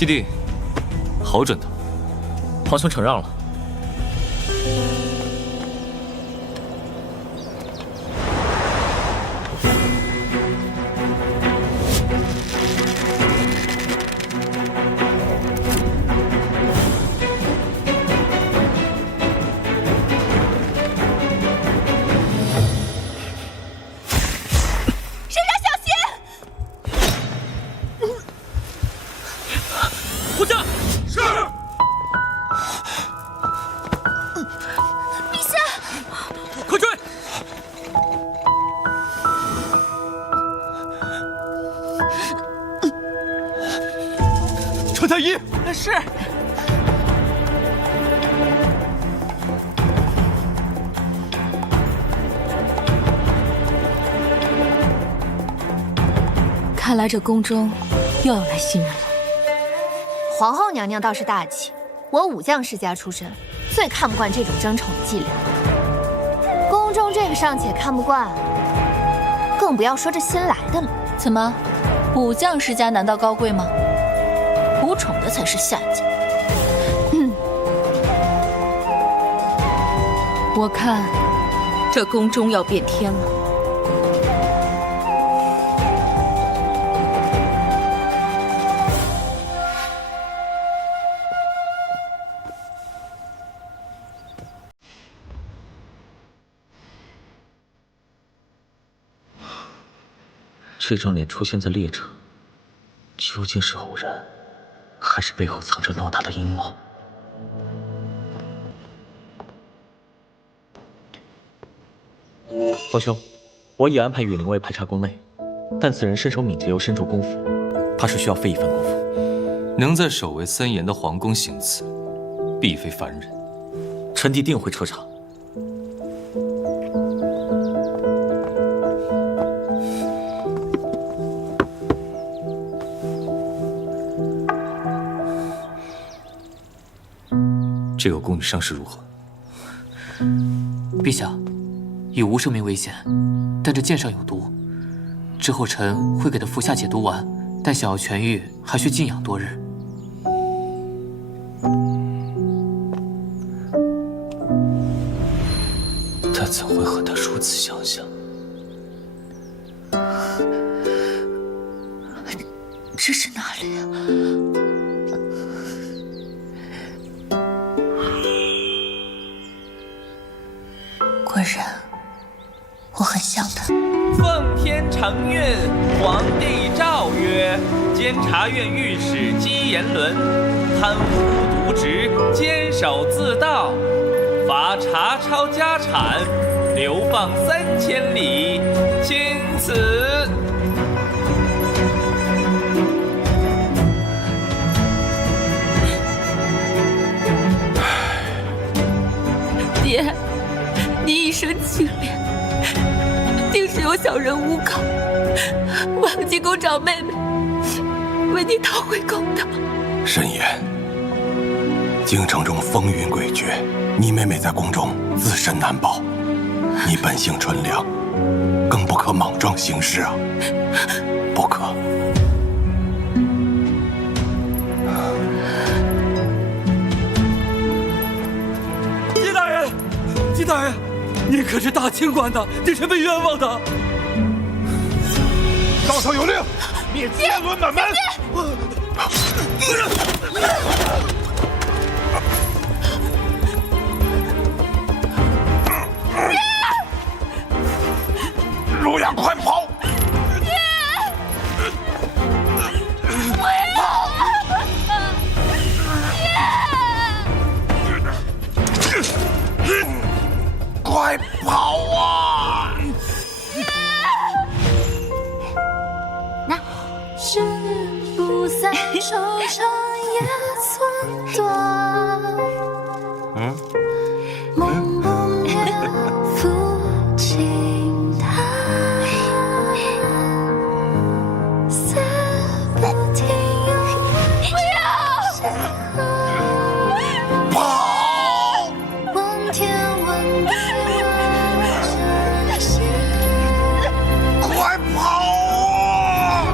七弟，好准的。皇兄承让了。传太医，是。看来这宫中又要来新人了。皇后娘娘倒是大气，我武将世家出身，最看不惯这种争宠的伎俩。宫中这个尚且看不惯，更不要说这新来的了。怎么，武将世家难道高贵吗？无宠的才是下贱。我看这宫中要变天了。这张脸出现在列车，究竟是偶然，还是背后藏着偌大的阴谋？皇兄，我已安排羽林卫排查宫内，但此人身手敏捷又身着功夫，怕是需要费一番功夫。能在守卫森严的皇宫行刺，必非凡人。臣弟定会彻查。这个宫女伤势如何？陛下，已无生命危险，但这剑上有毒，之后臣会给她服下解毒丸，但想要痊愈，还需静养多日。他怎会和她如此相像？这是哪里啊？果然，我很像他。奉天承运，皇帝诏曰：监察院御史姬延伦贪污渎职，监守自盗，罚查抄家产，流放3000里，钦此。爹，你一身清廉，定是有小人诬告，望进宫找妹妹，为你讨回公道。慎言，京城中风云诡谲，你妹妹在宫中自身难保，你本性纯良，更不可莽撞行事啊！不可。姬大人，您可是大清官的，这是被冤枉的。上头有令，灭姬延伦满门。陆阳，快跑！快跑啊！是不散收场也寸断。梦不灭抚琴弹，思不停不要跑！问天问地问真心，快跑啊！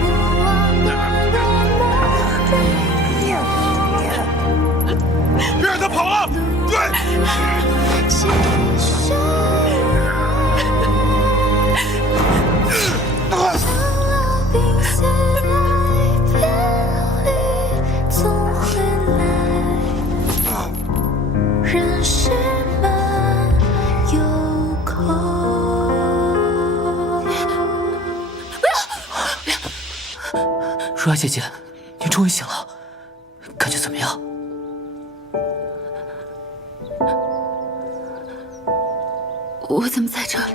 不忘的人们。如儿姐姐，你终于醒了，感觉怎么样？我怎么在这里？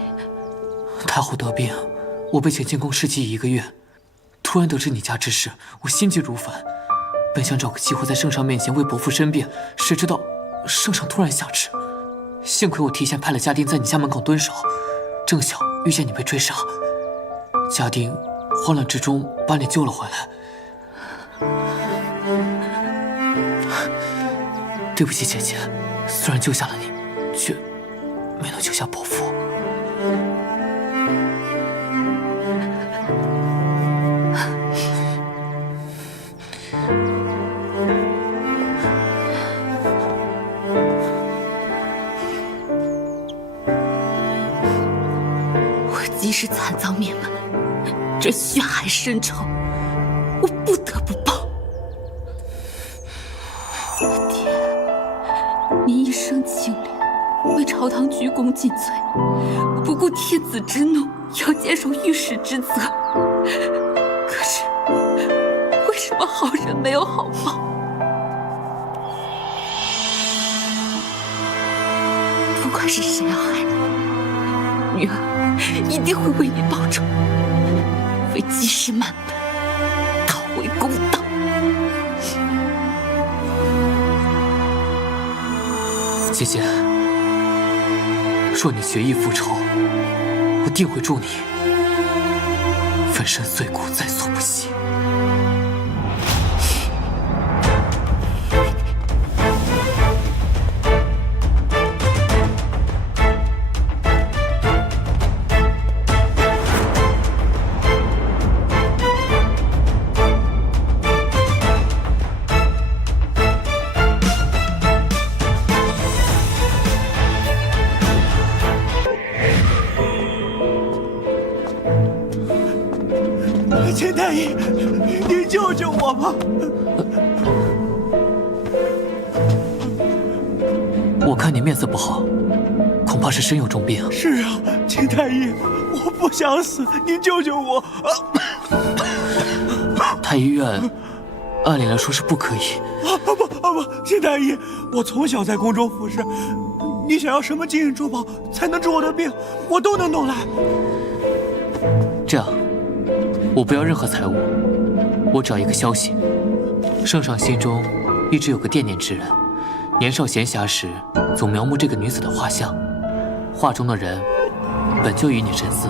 太后得病，我被遣进宫侍祭1个月，突然得知你家之事，我心急如焚，本想找个机会在圣上面前为伯父申辩，谁知道圣上突然下旨，幸亏我提前派了家丁在你家门口蹲守，正巧遇见你被追杀，家丁慌乱之中把你救了回来。对不起，姐姐，虽然救下了你，却没能救下伯父。我即使惨遭灭门，这血海深仇，我不得不报。我爹，您一生清廉，为朝堂鞠躬尽瘁，不顾天子之怒，要坚守御史之责。可是，为什么好人没有好报？不管是谁要害你，女儿一定会为你报仇，为积世满本，讨回公道。姐姐，若你决意复仇，我定会助你粉身碎骨，在所不惜。钱太医，你救救我吧！我看你面色不好，恐怕是身有重病。是啊，钱太医，我不想死，您救救我！太医院按理来说是不可以。不，钱太医，我从小在宫中服侍，你想要什么金银珠宝才能治我的病，我都能弄来。这样，我不要任何财物，我只要一个消息。圣上心中一直有个惦念之人，年少闲暇时总描摹这个女子的画像，画中的人本就与你神似，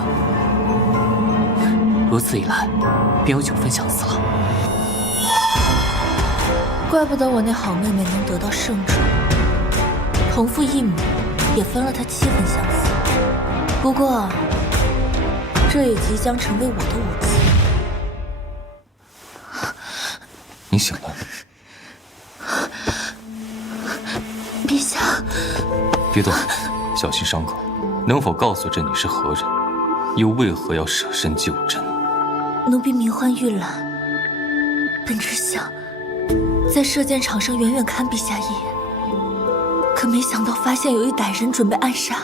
如此一来，便有9分相似了。怪不得我那好妹妹能得到圣宠，同父异母，也分了她7分相似。不过，这也即将成为我的武器。你醒了。陛下，别动，小心伤口。能否告诉朕你是何人，又为何要舍身救朕？奴婢名唤玉兰，本只想在射箭场上远远看陛下一眼，可没想到发现有一歹人准备暗杀，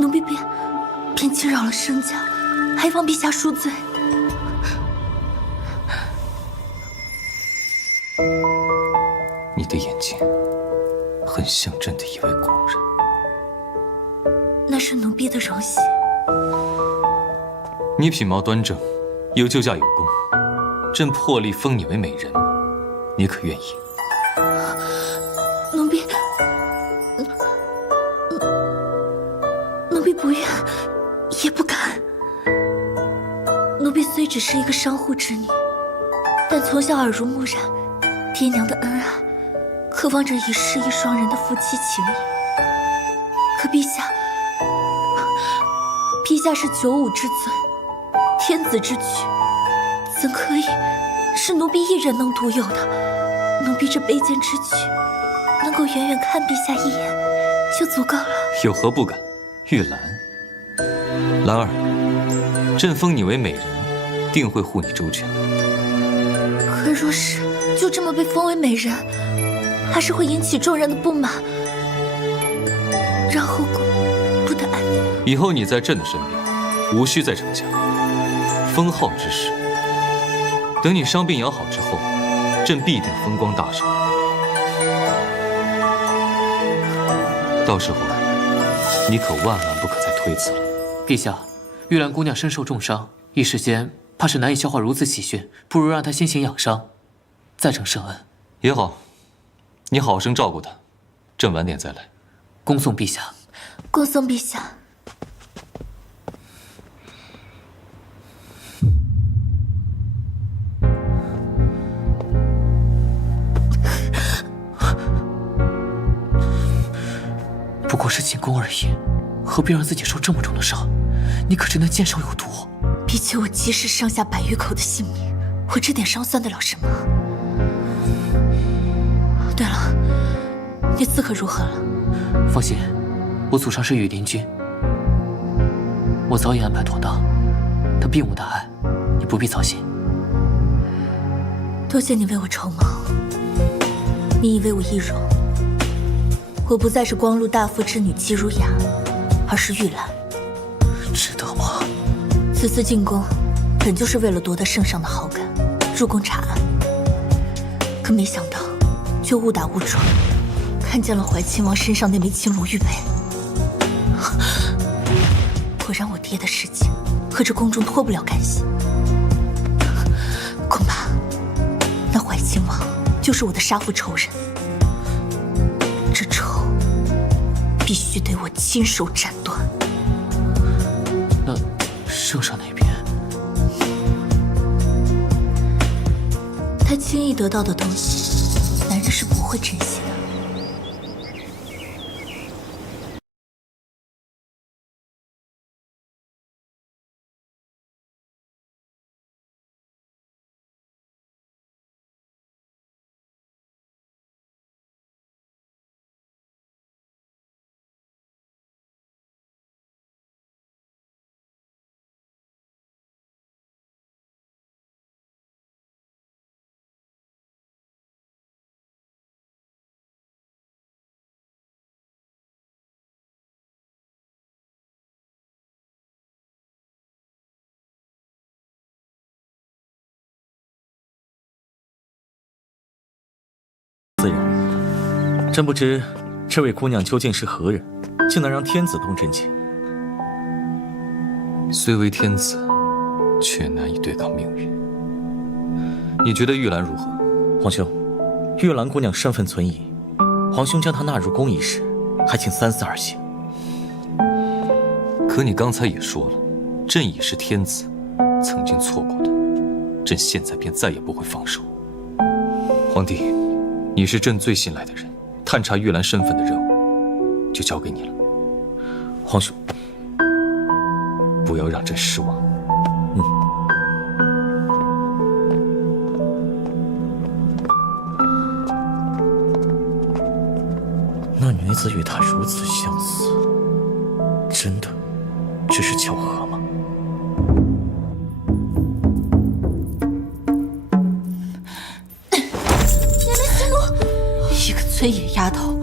奴婢便惊扰了圣驾，还望陛下恕罪。你的眼睛很像朕的一位故人。那是奴婢的荣幸。你品貌端正，又救驾有功，朕破例封你为美人，你可愿意？奴婢不愿，也不敢。奴婢虽只是一个商户之女，但从小耳濡目染爹娘的恩爱，渴望着一世一双人的夫妻情谊。可陛下是九五之尊，天子之举，怎可以是奴婢一人能独有的？奴婢这卑贱之举，能够远远看陛下一眼就足够了。有何不敢？玉兰，兰儿，朕封你为美人，定会护你周全。可若是就这么被封为美人，怕是会引起众人的不满，让后宫不得安宁。以后你在朕的身边，无需再逞强。封号之事，等你伤病养好之后，朕必定风光大赏。到时候，你可万万不可再推辞了。陛下，玉兰姑娘身受重伤，一时间怕是难以消化如此喜讯，不如让她先行养伤，再承圣恩。也好，你好生照顾她，朕晚点再来。恭送陛下。恭送陛下。不过是进宫而已，何必让自己受这么重的伤？你可知那剑手有毒？比起我即使上下百余口的性命，我这点伤算得了什么？对了，你刺客如何了？放心，我祖上是羽林军，我早已安排妥当，他并无大碍，你不必操心。多谢你为我筹谋。你以为我易容？我不再是光禄大夫之女姬如雅，而是玉兰。值得吗？此次进宫，本就是为了夺得圣上的好感，入宫查案。可没想到，却误打误撞，看见了怀亲王身上那枚青龙玉佩。果然，我爹的事情和这宫中脱不了干系。恐怕那怀亲王就是我的杀父仇人。这仇必须得我亲手斩断。那圣上那边，他轻易得到的东西，男人是不会珍惜的。自然，真不知这位姑娘究竟是何人，竟能让天子动真情。虽为天子，却难以对抗命运。你觉得玉兰如何？皇兄，玉兰姑娘身份存疑，皇兄将她纳入宫一事，还请三思而行。可你刚才也说了，朕已是天子，曾经错过的，朕现在便再也不会放手。皇帝，你是朕最信赖的人，探查玉兰身份的任务就交给你了。皇兄，不要让朕失望。那女子与他如此相似，真的只是巧合吗？一个村野丫头，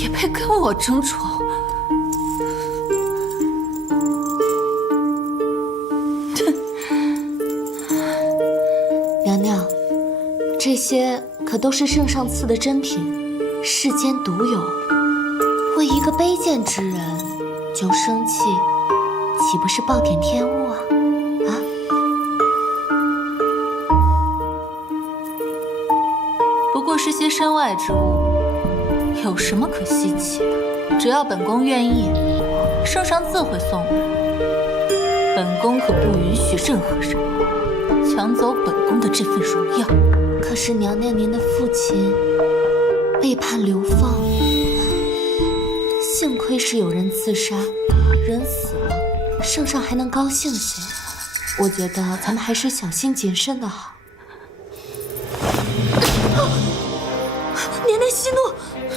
也配跟我争宠？娘娘，这些可都是圣上赐的珍品，世间独有。为一个卑贱之人就生气，岂不是暴殄天物啊？不过是些身外之物，有什么可稀奇的？只要本宫愿意，圣上自会送来。本宫可不允许任何人抢走本宫的这份荣耀。可是娘娘，您的父亲被判流放，幸亏是有人刺杀，人死了，圣上还能高兴些。我觉得咱们还是小心谨慎的好。娘娘息怒，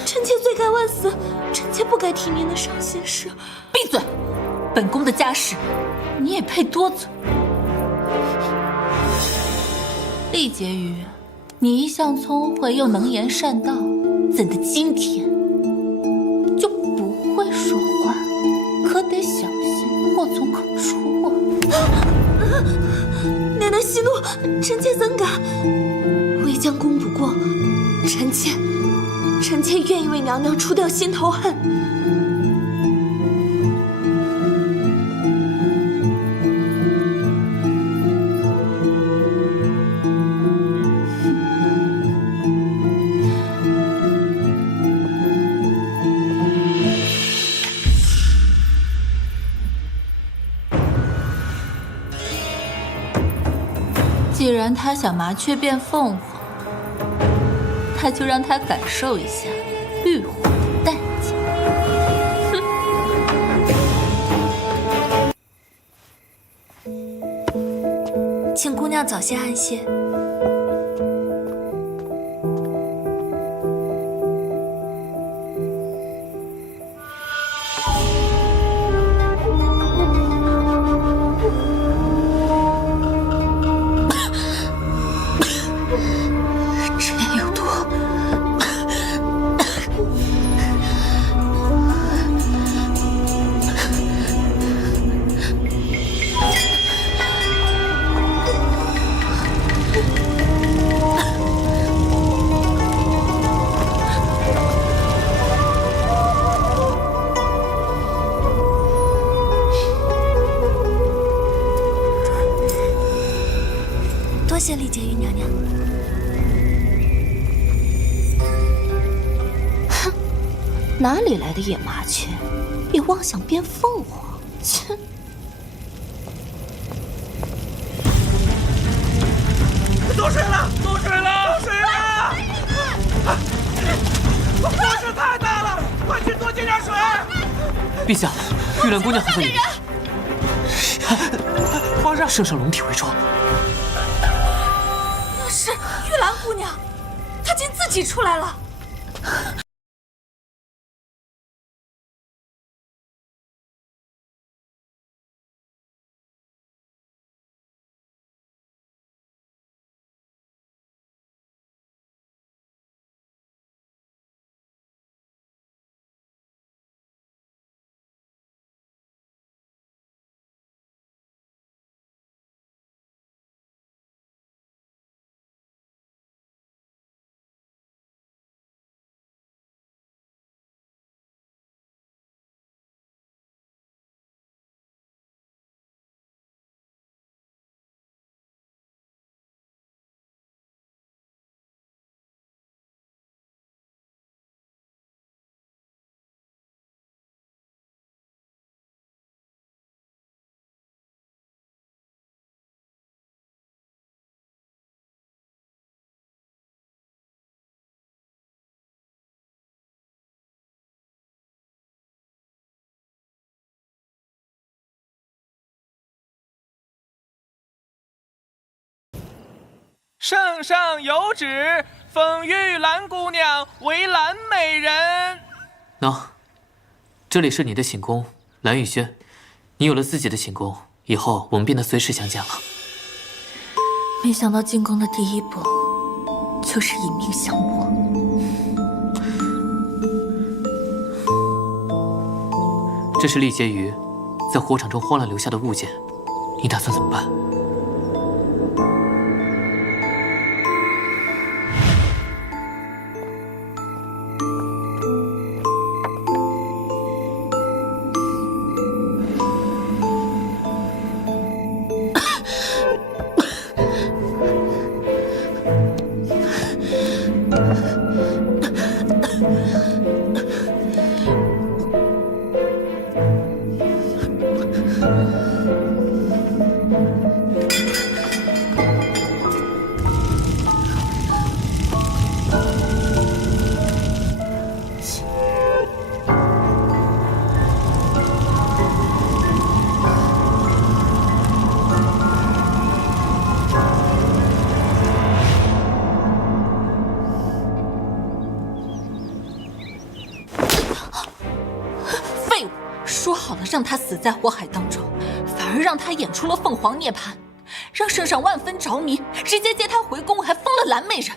臣妾罪该万死，臣妾不该提您的伤心事。闭嘴！本宫的家事，你也配多嘴？历劫于你一向聪慧又能言善道，怎的今天就不会说话？可得小心，祸从口出啊！娘娘息怒，臣妾怎敢？为将功补过，臣妾愿意为娘娘除掉心头恨。既然他想麻雀变凤凰，那就让他感受一下浴火的代价。请姑娘早些安歇。真有毒！多谢丽洁玉娘娘。哼，哪里来的野麻雀，也妄想变凤凰？切！多水了！多水了！多水了！火势太大了，快去多接点水！陛下，玉兰姑娘还在里面。皇上，圣上龙体为重。是玉兰姑娘，她竟自己出来了。圣上有旨，封玉兰姑娘为蓝美人。喏，这里是你的寝宫，蓝雨轩。你有了自己的寝宫，以后我们便能随时相见了。没想到进宫的第一步就是以命相搏。这是厉婕妤在火场中慌乱留下的物件，你打算怎么办？说好了让他死在火海当中，反而让他演出了凤凰涅槃，让圣上万分着迷，直接接他回宫，还封了蓝美人。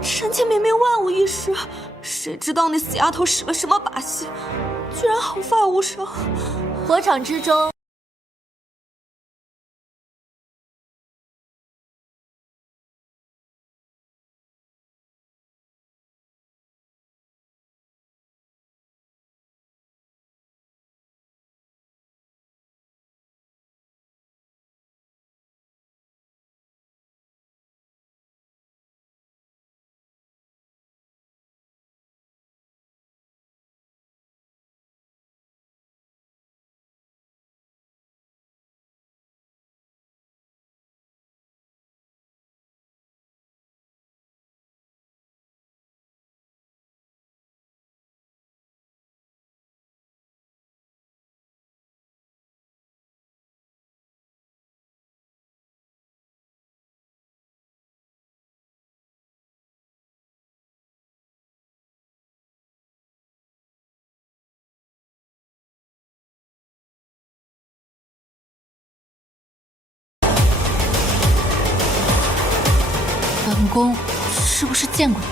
臣妾明明万无一失，谁知道那死丫头使了什么把戏，居然毫发无伤。火场之中。宫是不是见过你？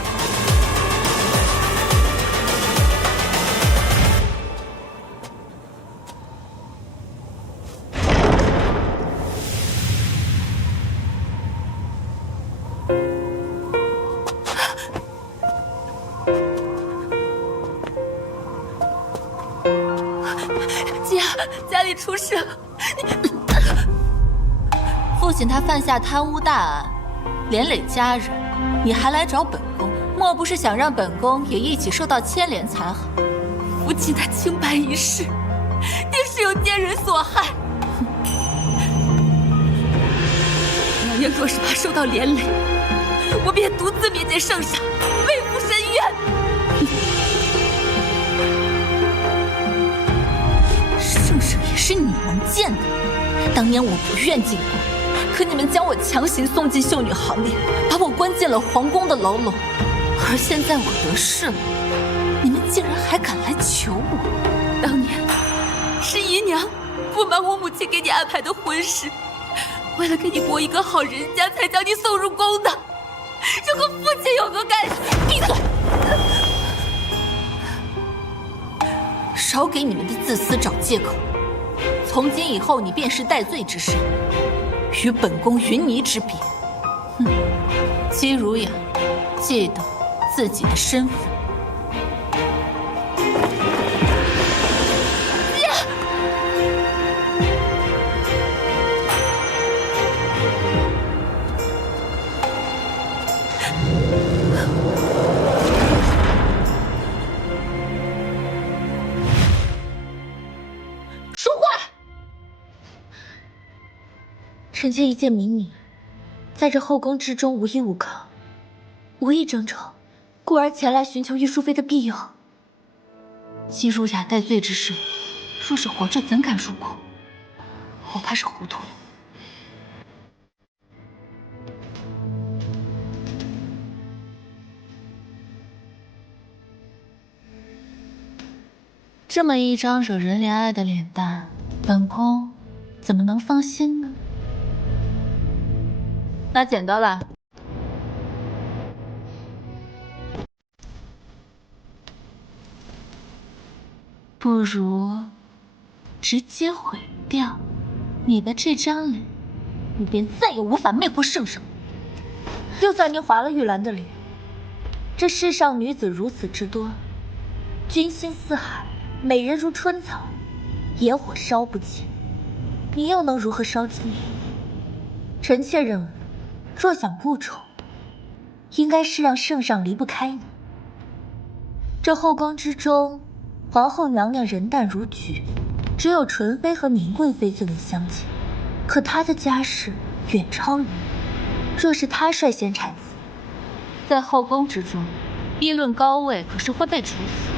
家里出事了，父亲他犯下贪污大案，连累家人，你还来找本宫，莫不是想让本宫也一起受到牵连才好？父亲他清白一世，定是有奸人所害。娘娘若是怕受到连累，我便独自面见圣上，为父申冤。圣上也是你们贱的，当年我不愿进宫，可你们将我强行送进秀女行列，把我关进了皇宫的牢笼。而现在我得势了，你们竟然还敢来求我！当年是姨娘不瞒我母亲给你安排的婚事，为了给你博一个好人家，才将你送入宫的。这和父亲有何干系？闭嘴！少给你们的自私找借口！从今以后，你便是戴罪之身，与本宫云泥之别。姬如雅，记得自己的身份。臣妾一介民女，在这后宫之中无依无靠，无意争宠，故而前来寻求玉淑妃的庇佑。姬如雅戴罪之身，若是活着怎敢入宫？我怕是糊涂了。这么一张惹人怜爱的脸蛋，本宫怎么能放心呢？拿剪刀来。不如直接毁掉你的这张脸，你便再也无法魅惑圣上。就算你划了玉兰的脸，这世上女子如此之多，君心似海，美人如春草，野火烧不尽，你又能如何烧尽？臣妾认为，若想不宠，应该是让圣上离不开你。这后宫之中，皇后娘娘人淡如菊，只有纯妃和明贵妃最为相近。可她的家世远超于你，若是她率先产子，在后宫之中，议论高位可是会被处死。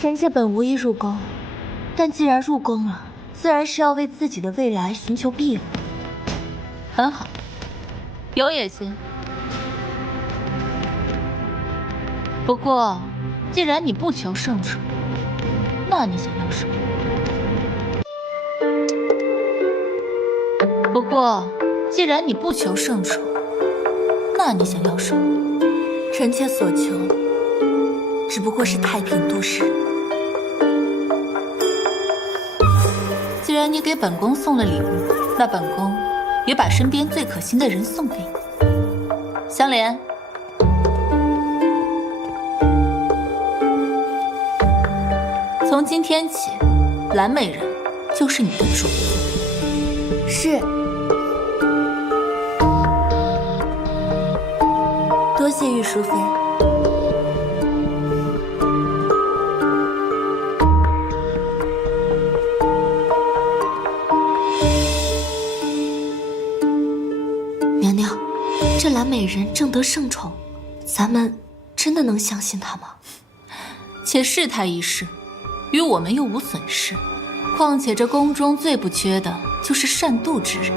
臣妾本无意入宫，但既然入宫了，自然是要为自己的未来寻求庇护。很好，有野心。不过，既然你不求圣宠，那你想要什么？不过，既然你不求圣宠，那你想要什么？臣妾所求，只不过是太平度日。既然你给本宫送了礼物，那本宫也把身边最可心的人送给你。香莲，从今天起，蓝美人就是你的主子。是。多谢玉淑妃。娘娘，这蓝美人正得圣宠，咱们真的能相信她吗？且试她一试，与我们又无损失。况且这宫中最不缺的就是善妒之人，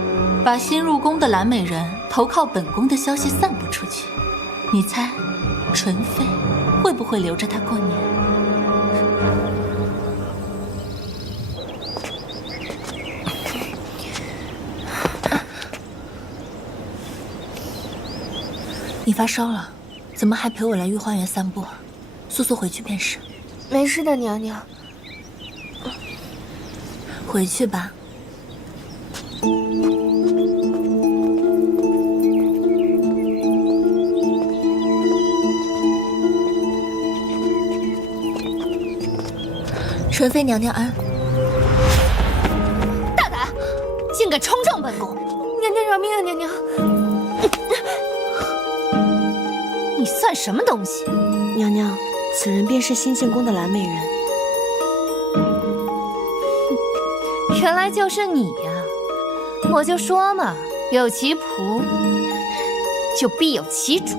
把新入宫的蓝美人投靠本宫的消息散布出去，你猜，纯妃会不会留着她过年？你发烧了，怎么还陪我来御花园散步？速速回去便是。没事的，娘娘。回去吧。纯妃娘娘安。大胆，竟敢冲撞本宫！娘娘饶命啊，娘娘！你算什么东西？娘娘，此人便是新进宫的蓝美人。原来就是你呀！我就说嘛，有其仆，就必有其主。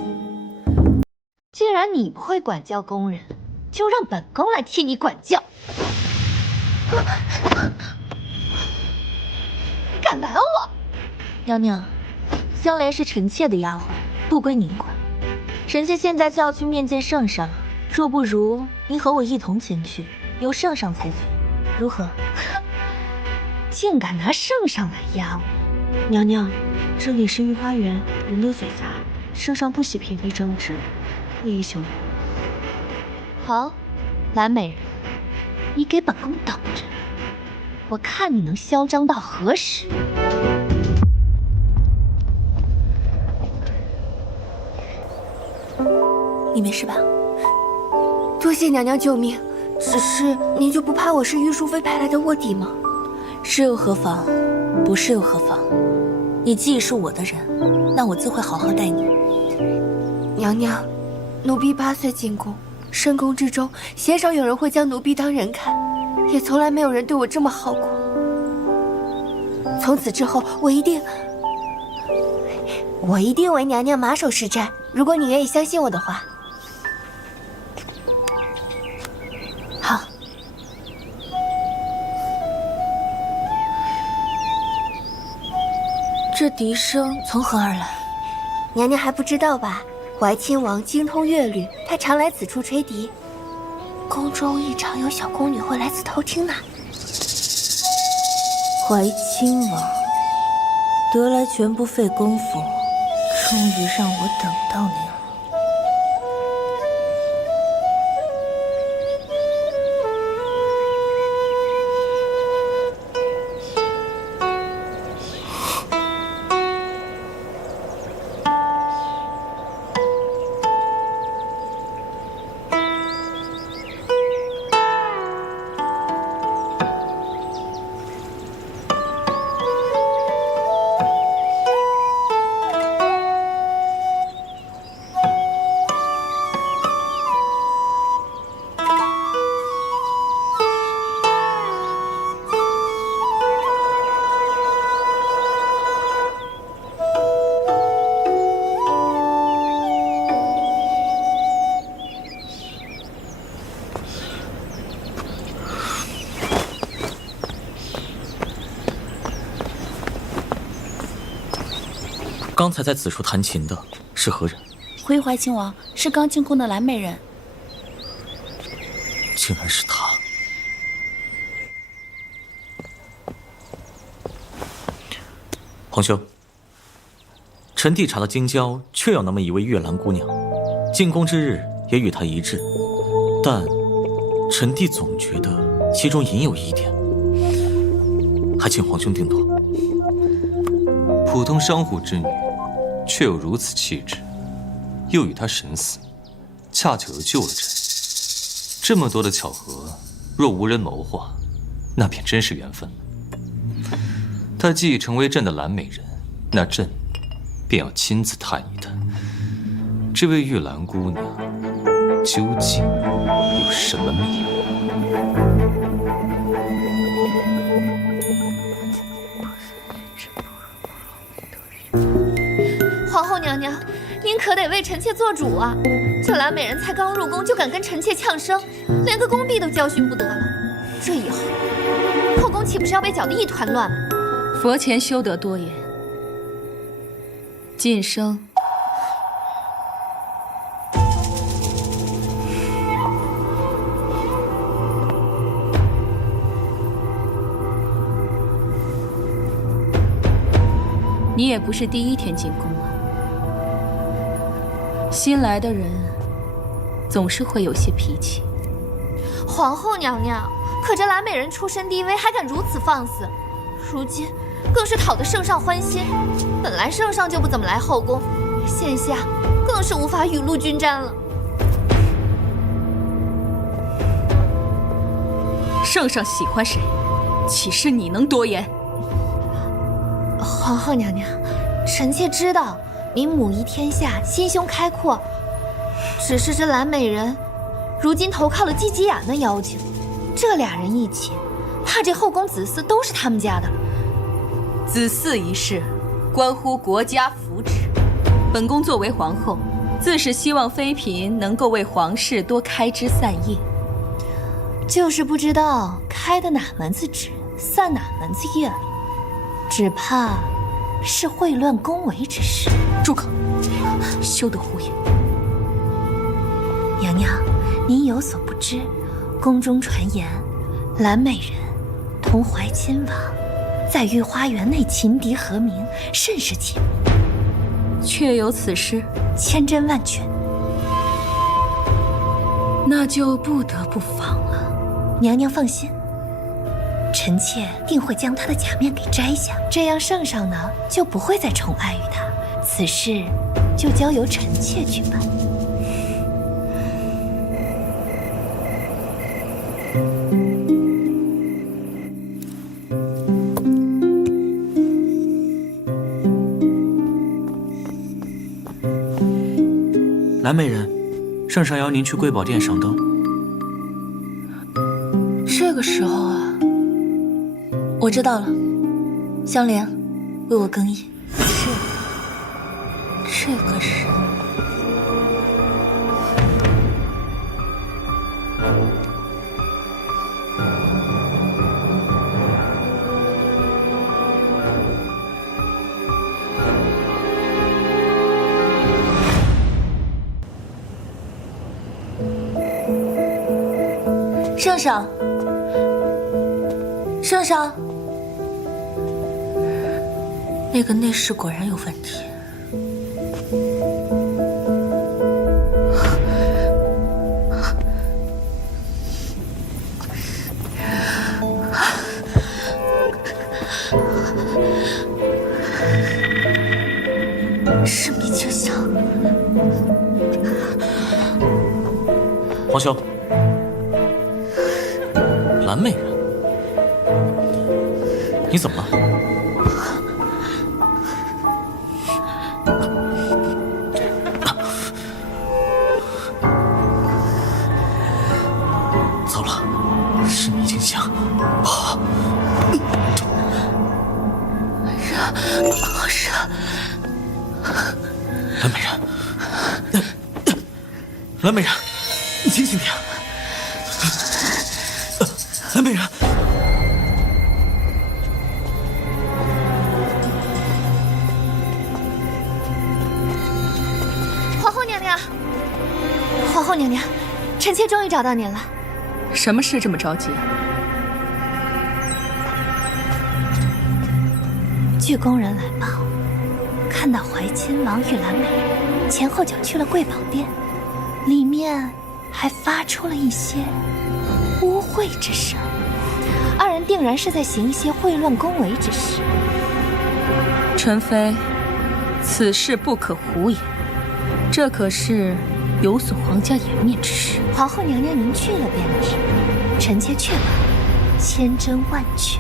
既然你不会管教宫人，就让本宫来替你管教。敢拦我！娘娘，香莲是臣妾的丫鬟，不归您管。臣妾现在就要去面见圣上，若不如您和我一同前去，由圣上裁决，如何？竟敢拿圣上来压我！娘娘，这里是御花园，人多嘴杂，圣上不喜嫔妃争执，不宜久留。好，蓝美人，你给本宫等着，我看你能嚣张到何时！你没事吧？多谢娘娘救命。只是您就不怕我是玉淑妃派来的卧底吗？是又何妨？不是又何妨？你既是我的人，那我自会好好待你。娘娘，奴婢8岁进宫，深宫之中鲜少有人会将奴婢当人看，也从来没有人对我这么好过。从此之后，我一定为娘娘马首是瞻。如果你愿意相信我的话。好。这笛声从何而来？娘娘还不知道吧？怀亲王精通乐律，他常来此处吹笛。宫中亦常有小宫女会来此偷听呢。怀亲王，得来全不费功夫，终于让我等到你了。刚才在此处弹琴的是何人？回怀亲王，是刚进宫的蓝美人。竟然是她！皇兄，臣弟查了京郊，确有那么一位月兰姑娘，进宫之日也与她一致，但臣弟总觉得其中隐有疑点，还请皇兄定夺。普通商户之女，却有如此气质，又与她神似，恰巧又救了朕。这么多的巧合，若无人谋划，那便真是缘分了。她既已成为朕的蓝美人，那朕便要亲自探一探，这位玉兰姑娘究竟有什么秘密？皇后娘娘，您可得为臣妾做主啊！这蓝美人才刚入宫就敢跟臣婢呛声，连个宫婢都教训不得了。这以后，后宫岂不是要被搅得一团乱吗？佛前休得多言。晋升。你也不是第一天进宫啊。新来的人总是会有些脾气。皇后娘娘，可这蓝美人出身低微，还敢如此放肆，如今更是讨得圣上欢心。本来圣上就不怎么来后宫，现下更是无法雨露均沾了。圣上喜欢谁，岂是你能多言？皇后娘娘，臣妾知道您母仪天下，心胸开阔，只是这蓝美人如今投靠了季吉雅那妖精，这俩人一起，怕这后宫子嗣都是他们家的了。子嗣一事关乎国家福祉，本宫作为皇后，自是希望妃嫔能够为皇室多开枝散叶。就是不知道开的哪门子枝，散哪门子叶了，只怕是秽乱宫闱之事。住口！休得胡言。娘娘，您有所不知，宫中传言，蓝美人同怀亲王在御花园内琴笛和鸣，甚是亲密。确有此事？千真万确。那就不得不防了。娘娘放心，臣妾定会将她的假面给摘下，这样圣上呢就不会再宠爱于她。此事就交由臣妾去办。蓝美人，圣上邀您去贵宝殿赏灯。这个时候啊，我知道了。香莲，为我更衣。是。这个人，圣上。圣上，那个内侍果然有问题。是米清香。皇兄，蓝美人。你怎么了？糟了，是米清香。是。蓝美人，蓝美人，你清醒点。蓝美人。皇后娘娘，臣妾终于找到您了。什么事这么着急？据宫人来报，看到怀亲王与蓝美人前后脚去了贵宝殿，里面还发出了一些污秽之声。二人定然是在行一些秽乱宫闱之事。纯妃，此事不可胡言，这可是有损皇家颜面之事。皇后娘娘，您去了便知，臣妾确保千真万确。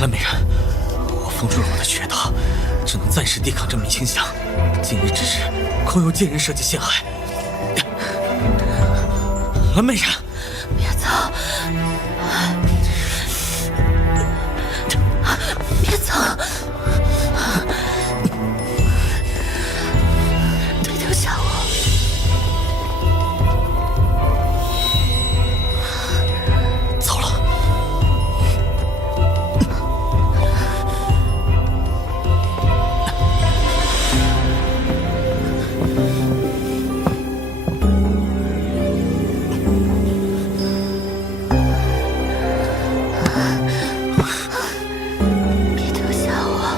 蓝美人，我方弱弱的血道，只能暂时抵抗这米清香。今日之日，恐有奸人设计陷害。蓝美人，别走！别走！别丢下我！糟了！别丢下我！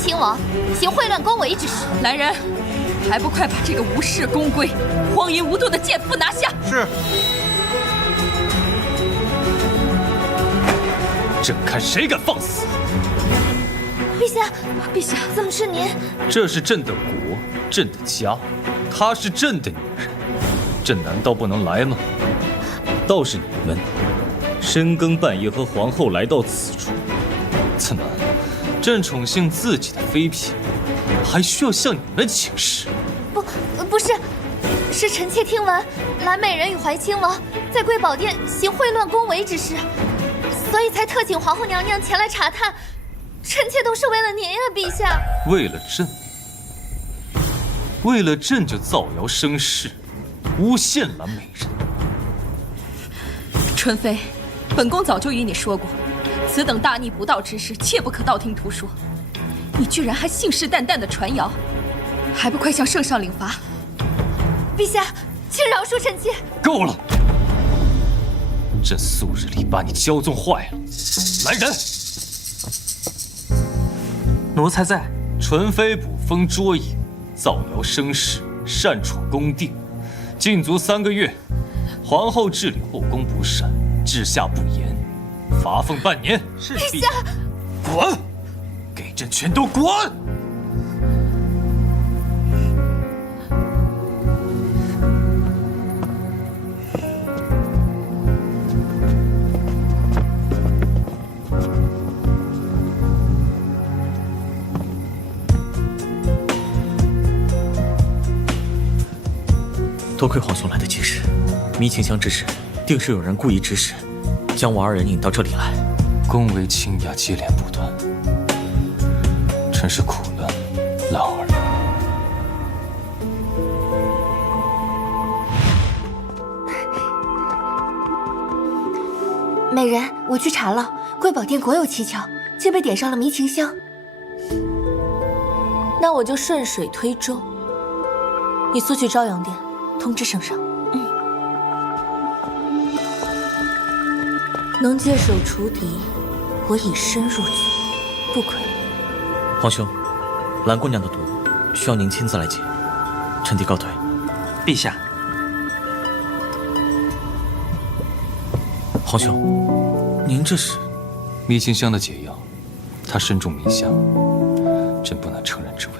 亲王行秽乱宫闱之事。来人，还不快把这个无视宫规、荒淫无度的贱妇拿下！是。朕看谁敢放肆！陛下，陛下，怎么是您？这是朕的国，朕的家，她是朕的女人，朕难道不能来吗？倒是你们，深更半夜和皇后来到此处，怎么？朕宠幸自己的妃嫔，还需要向你们请示？不是，是臣妾听闻蓝美人与怀亲王在贵宝殿行秽乱宫闱之事，所以才特请皇后娘娘前来查探。臣妾都是为了您呀，陛下。为了朕，为了朕就造谣生事，诬陷蓝美人。纯妃，本宫早就与你说过，此等大逆不道之事，切不可道听途说。你居然还信誓旦旦的传谣，还不快向圣上领罚！陛下，请饶恕臣妾。够了！朕素日里把你骄纵坏了。来人！奴才在。纯妃捕风捉影，造谣生事，擅闯宫定，禁足3个月。皇后治理后宫不善，治下不严，罚俸半年。是陛下，滚！给朕全都滚！多亏皇兄来得及时，迷秦香之事，定是有人故意指使，将我2人引到这里来。宫闱倾轧接连不断，真是苦了兰儿。美人，我去查了，贵宝殿果有蹊跷，却被点上了迷情香。那我就顺水推舟，你速去昭阳殿通知圣上。能借手除敌，我以身入局，不亏。皇兄，蓝姑娘的毒需要您亲自来解，臣弟告退。陛下，皇兄，您这是？迷情香的解药，她身中迷香，朕不能乘人之危。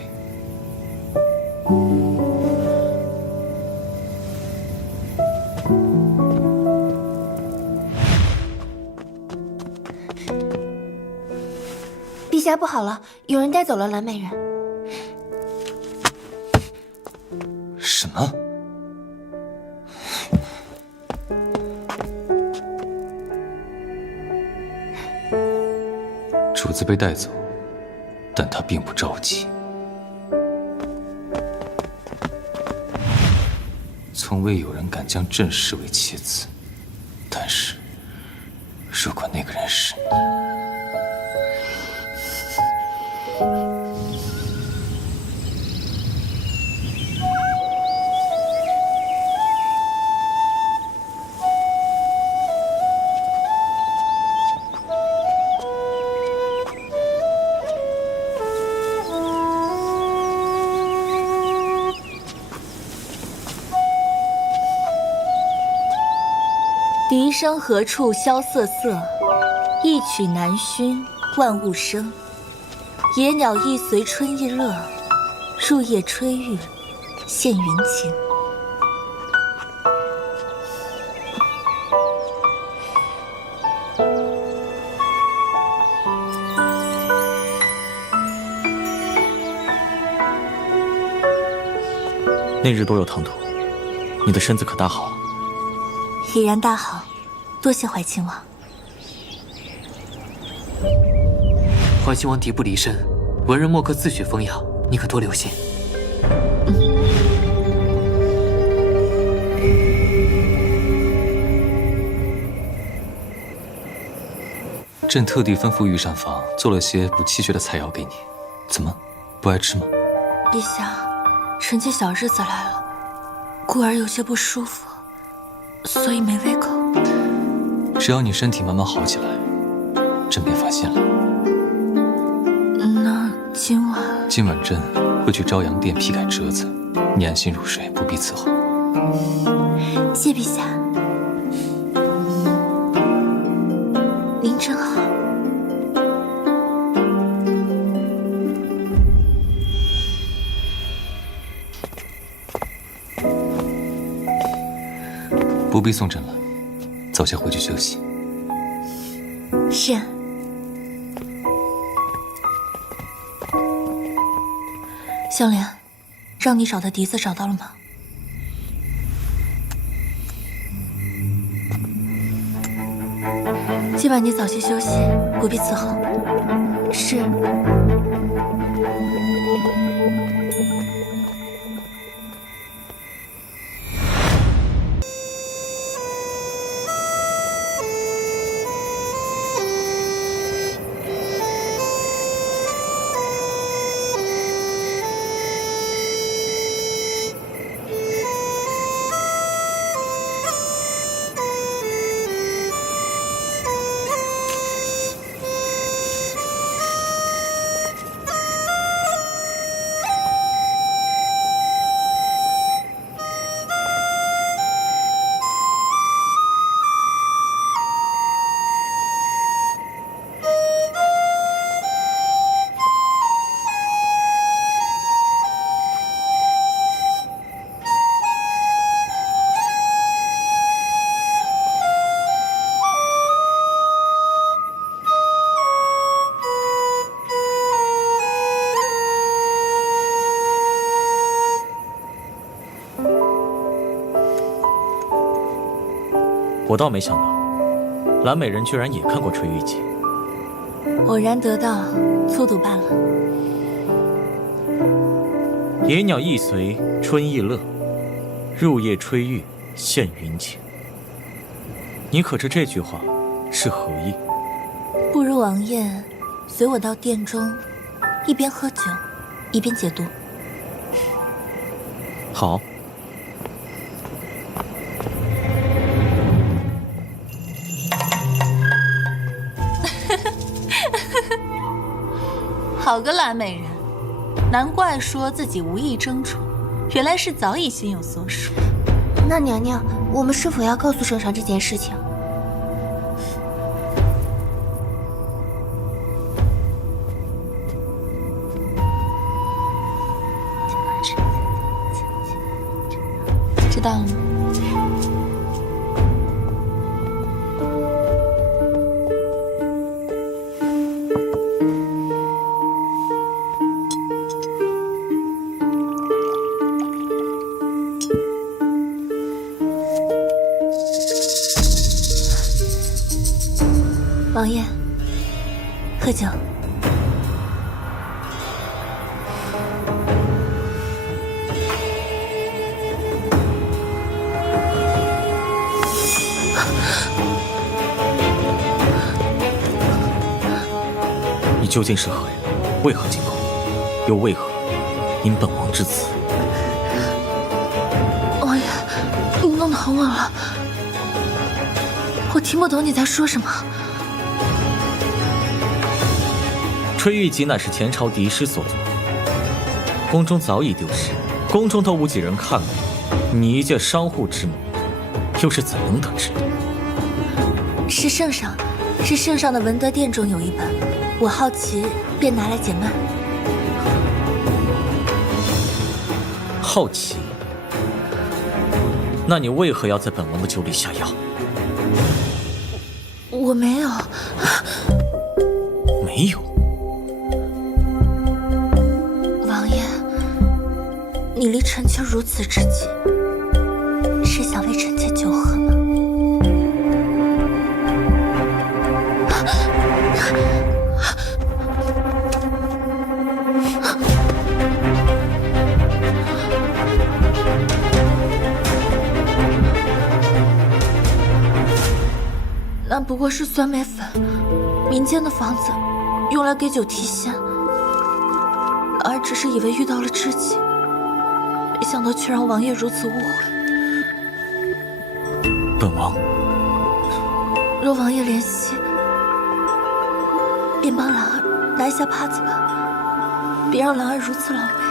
陛下不好了，有人带走了蓝美人。什么？主子被带走，但他并不着急。从未有人敢将朕视为妻子，但是，如果那个人是你，笛声何处萧瑟瑟，一曲难熏万物生。野鸟亦随春意乐，入夜吹玉现云情。那日多有唐突，你的身子可大好？已然大好，多谢怀亲王。怀亲王敌不离身，文人墨客自诩风雅，你可多留心。朕特地吩咐御膳房做了些补气血的菜肴给你，怎么，不爱吃吗？陛下，臣妾小日子来了，故而有些不舒服，所以没胃口。只要你身体慢慢好起来，朕便放心了。那今晚今晚朕会去朝阳殿批改折子，你安心入睡，不必伺候。谢陛下，您真好。不必送朕了，早些回去休息。是。香莲，让你找的笛子找到了吗？今晚你早些休息，不必伺候。是。我倒没想到，蓝美人居然也看过《垂玉集》。偶然得到，粗读罢了。野鸟一随春意乐，入夜吹玉现云前。你可知这句话是何意？不如王爷随我到殿中，一边喝酒，一边解读。好。好个蓝美人，难怪说自己无意争宠，原来是早已心有所属。那娘娘，我们是否要告诉圣上这件事情？知道了吗？王爷，喝酒。你究竟是何人？为何进宫？又为何因本王之死？王爷，你弄得很晚了，我听不懂你在说什么。《垂玉集》乃是前朝嫡师所作，宫中早已丢失，宫中都无几人看过。你一介商户之母，又是怎能得知的？是圣上的文德殿中有一本，我好奇便拿来解闷。好奇？那你为何要在本王的酒里下药？我没有。没有？你离臣妾如此之近，是想为臣妾酒喝吗？那不过是酸梅粉，民间的方子，用来给酒提鲜。儿只是以为遇到了知己。没想到却让王爷如此误会。本王若王爷怜惜，便帮兰儿拿一下帕子吧。别让兰儿如此狼狈。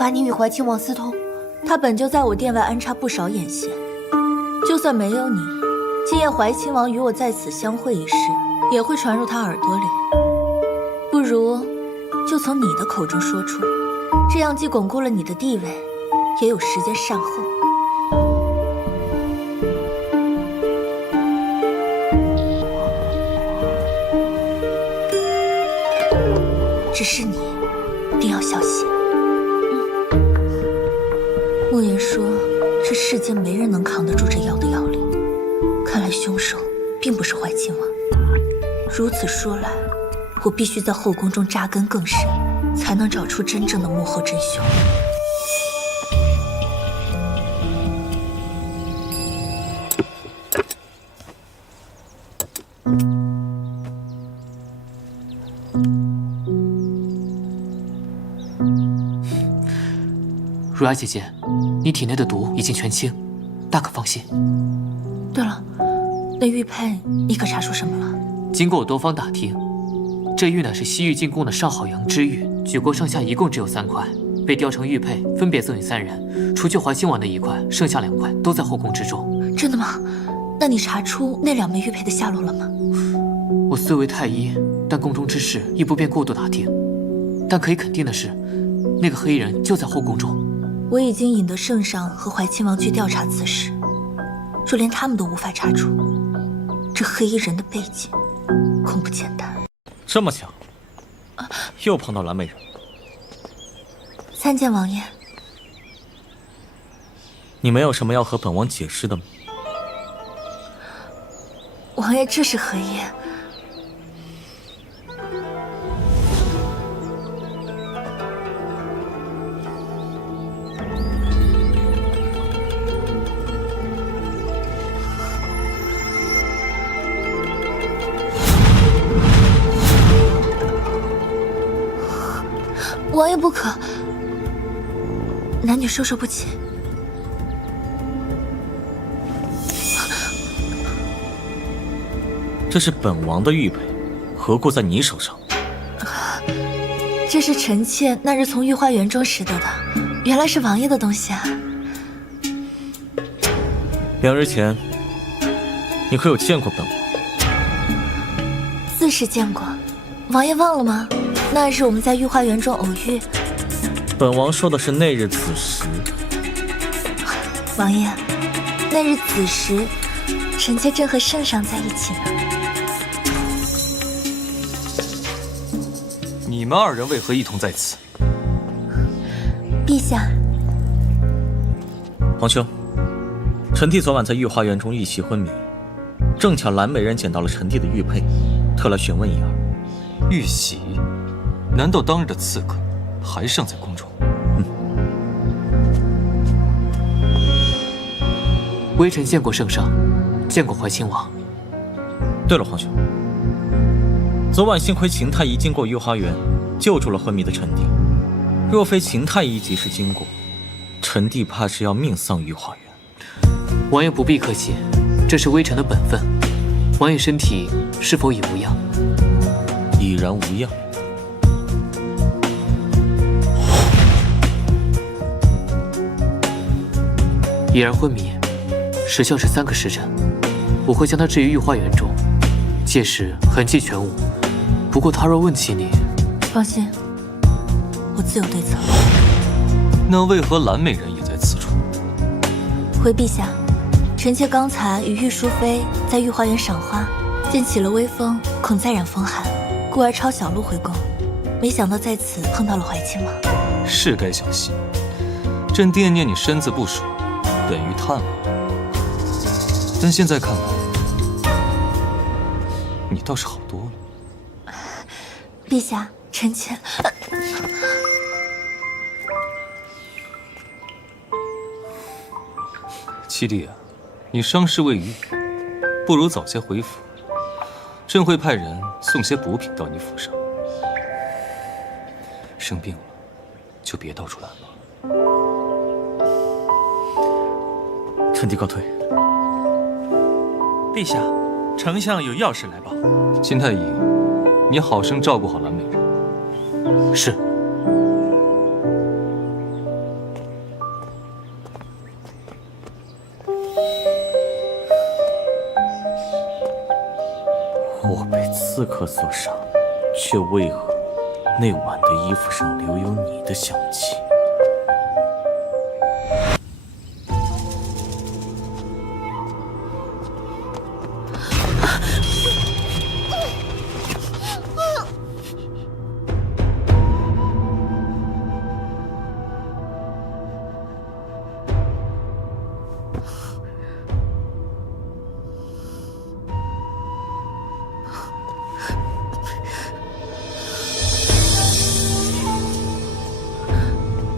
罚你与怀亲王私通，他本就在我殿外安插不少眼线。就算没有你，今夜怀亲王与我在此相会一事，也会传入他耳朵里。不如，就从你的口中说出，这样既巩固了你的地位，也有时间善后。只是你，定要小心。莫言说，这世间没人能扛得住这药的药力。看来凶手并不是怀亲王。如此说来，我必须在后宫中扎根更深，才能找出真正的幕后真凶。如雅姐姐，你体内的毒已经全清，大可放心。对了，那玉佩你可查出什么了？经过我多方打听，这玉乃是西域进贡的上好羊之玉，举国上下一共只有3块，被雕成玉佩，分别赠予3人，除去怀亲王的1块，剩下2块都在后宫之中。真的吗？那你查出那2枚玉佩的下落了吗？我虽为太医，但宫中之事亦不便过度打听。但可以肯定的是，那个黑衣人就在后宫中。我已经引得圣上和怀亲王去调查此事，若连他们都无法查出，这黑衣人的背景恐不简单。这么巧，又碰到蓝美人。参见王爷。你没有什么要和本王解释的吗？王爷，这是何意？王爷不可，男女授受不亲。这是本王的玉佩，何故在你手上？这是臣妾那日从御花园中拾得的，原来是王爷的东西啊。2日前，你可有见过本王？自是见过，王爷忘了吗？那日我们在御花园中偶遇。本王说的是那日子时。王爷，那日子时，臣妾正和圣上在一起呢。你们2人为何一同在此？陛下，皇兄，臣弟昨晚在御花园中遇袭昏迷，正巧蓝美人捡到了臣弟的玉佩，特来询问一二。遇袭？难道当日的刺客还尚在宫中？微臣见过圣上，见过怀亲王。对了，皇兄，昨晚幸亏秦太医经过御花园，救住了昏迷的臣弟。若非秦太医及时经过，臣弟怕是要命丧御花园。王爷不必客气，这是微臣的本分。王爷身体是否已无恙？已然无恙。已然昏迷，时效是3个时辰。我会将他置于御花园中，届时痕迹全无。不过他若问起你，放心，我自有对策。那为何蓝美人也在此处？回陛下，臣妾刚才与玉淑妃在御花园赏花，见起了微风，恐再染风寒，故而抄小路回宫。没想到在此碰到了怀亲王。是该小心。朕惦念你身子不舒，本欲探望，但现在看来，你倒是好多了。陛下，臣妾……七弟啊，你伤势未愈，不如早些回府，朕会派人送些补品到你府上。生病了，就别到处拦了。臣弟告退。陛下，丞相有要事来报。秦太医，你好生照顾好蓝美人。是。我被刺客所杀，却为何那晚的衣服上留有你的香气？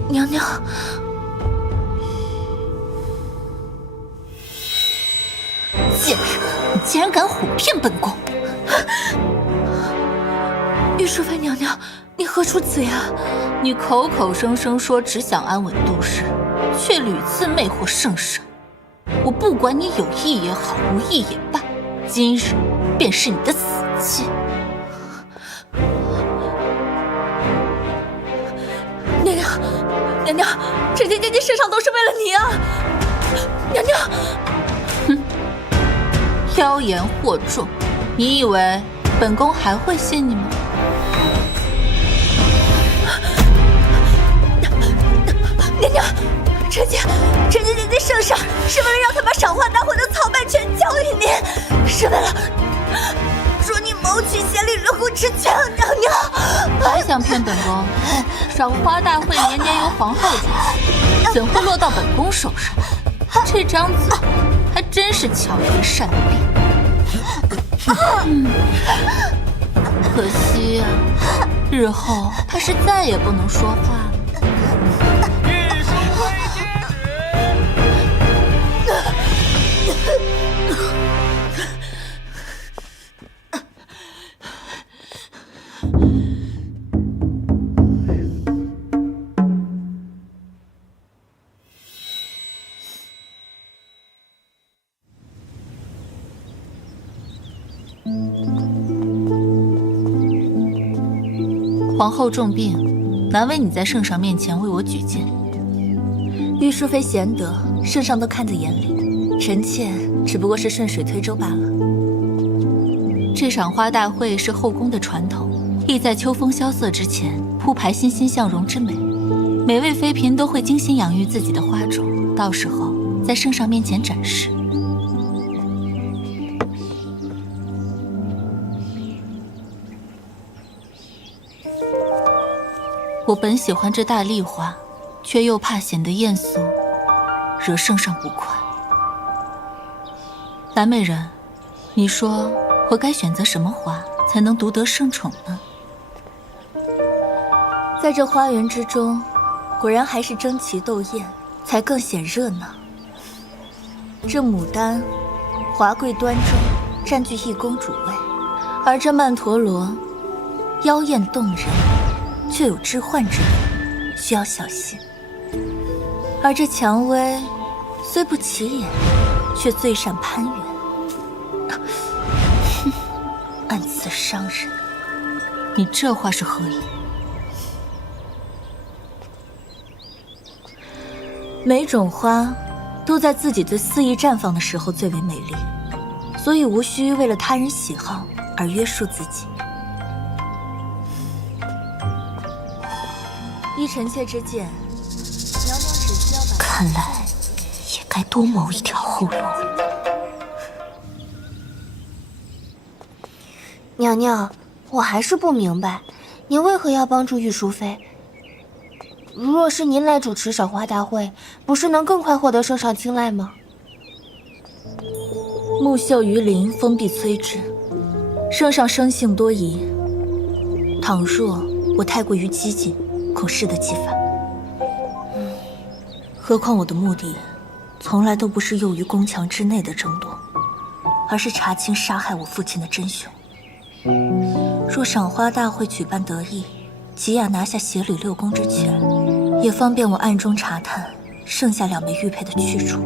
娘娘，贱人，你竟然敢哄骗本宫！玉淑妃娘娘，你何出此言？你口口声声说只想安稳度日，却屡次魅惑圣上。我不管你有意也好，无意也罢，今日便是你的死期。娘娘，娘娘，臣妾接近圣上都是为了你啊！娘娘，哼，妖言惑众，你以为本宫还会信你吗？娘娘，臣妾接近圣上，是为了让他把赏花大会的操办权交予您，是为了助你谋取协理入宫之权。娘娘，还想骗本宫？赏花大会年年由皇后主持，怎会落到本宫手上？这张嘴还真是巧言善辩。可惜呀，日后怕是再也不能说话了。御书妃接皇后重病，难为你在圣上面前为我举荐。玉淑妃贤德，圣上都看在眼里，臣妾只不过是顺水推舟罢了。这赏花大会是后宫的传统，意在秋风萧瑟之前铺排欣欣向荣之美。每位妃嫔都会精心养育自己的花种，到时候在圣上面前展示。我本喜欢这大丽花，却又怕显得艳俗，惹圣上不快。蓝美人，你说我该选择什么花才能独得圣宠呢？在这花园之中，果然还是争奇斗艳才更显热闹。这牡丹华贵端庄，占据一公主位，而这曼陀罗妖艳动人，却有致幻之毒，需要小心。而这蔷薇虽不起眼，却最善攀援，暗刺伤人。你这话是何意？每种花都在自己最肆意绽放的时候最为美丽，所以无需为了他人喜好而约束自己。依臣妾之见，娘娘只需要把……看来也该多谋一条后路。娘娘，我还是不明白，您为何要帮助玉淑妃？若是您来主持赏花大会，不是能更快获得圣上青睐吗？木秀于林，风必摧之。圣上生性多疑，倘若我太过于激进，恐适得其反。何况我的目的，从来都不是囿于宫墙之内的争夺，而是查清杀害我父亲的真凶。若赏花大会举办得意，吉雅拿下协理6宫之权，也方便我暗中查探剩下2枚玉佩的去处。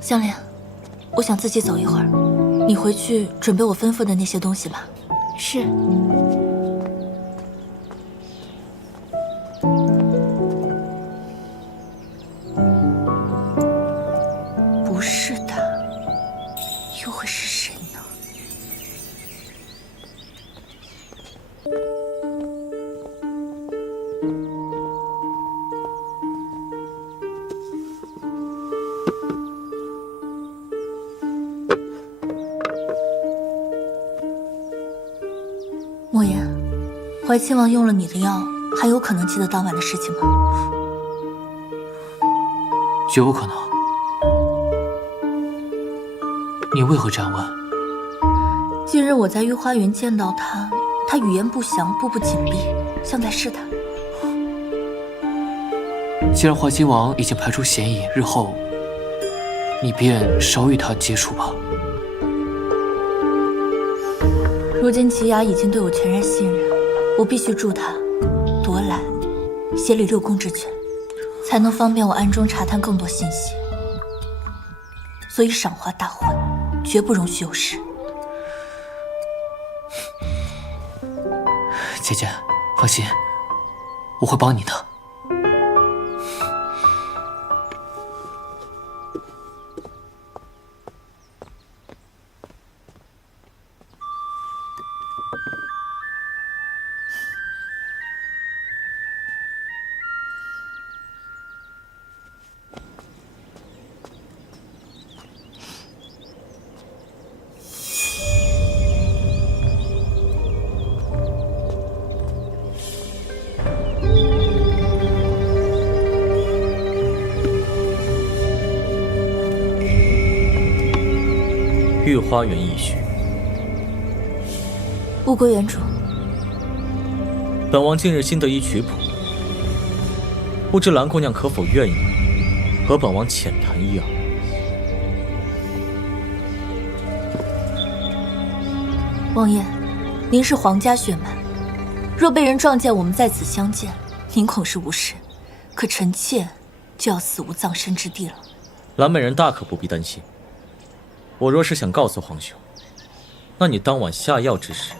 香莲，我想自己走一会儿，你回去准备我吩咐的那些东西吧。是。不是他，又会是谁呢？莫言，怀亲王用了你的药，还有可能记得当晚的事情吗？绝不可能。你为何这样问？近日我在御花园见到他，他语言不详，步步紧逼，像在试探。既然怀亲王已经排除嫌疑，日后你便少与他接触吧。如今吉雅已经对我全然信任，我必须助他夺来协理6宫之权，才能方便我暗中查探更多信息。所以赏花大会绝不容许有事。姐姐，放心，我会帮你的。御花园一叙。物归原主。本王近日新得一曲谱，不知蓝姑娘可否愿意和本王浅谈一二？王爷，您是皇家血脉，若被人撞见我们在此相见，您恐是无事，可臣妾就要死无葬身之地了。蓝美人大可不必担心。我若是想告诉皇兄，那你当晚下药之时，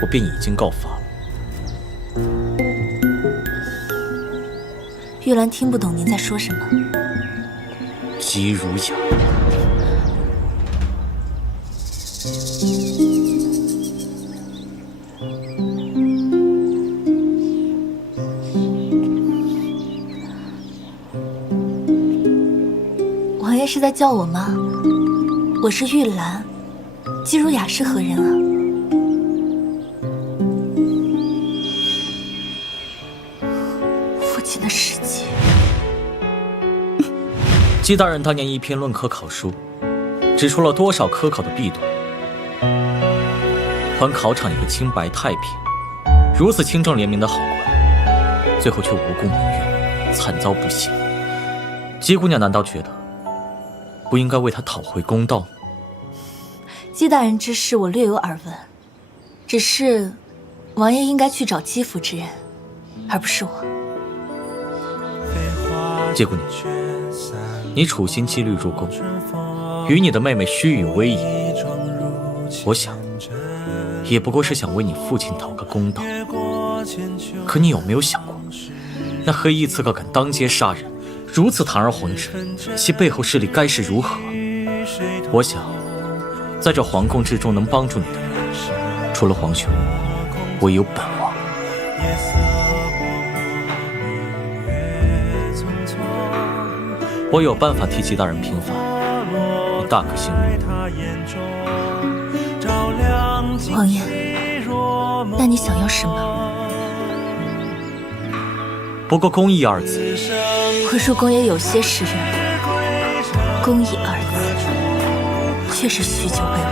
我便已经告发了。玉兰听不懂您在说什么。姬如雅，王爷是在叫我吗？我是玉兰，姬如雅是何人啊？父亲的事迹。姬大人当年一篇论科考书，指出了多少科考的弊端，还考场一个清白太平、如此清正廉明的好官，最后却无功而冤，惨遭不幸。姬姑娘难道觉得不应该为他讨回公道吗？姬大人之事我略有耳闻，只是王爷应该去找姬府之人，而不是我。姬姑娘，你处心积虑入宫，与你的妹妹虚与委蛇，我想也不过是想为你父亲讨个公道。可你有没有想过，那黑衣刺客敢当街杀人，如此堂而皇之，其背后势力该是如何？我想，在这皇宫之中能帮助你的人，除了皇兄，唯有本王。我有办法替姬大人平反，你大可信任。王爷，那你想要什么？不过公义二字，我入宫也有些时日了，公义二字确实许久未闻。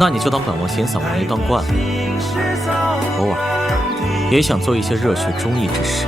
那你就当本王闲散王爷当惯了，偶尔也想做一些热血忠义之事。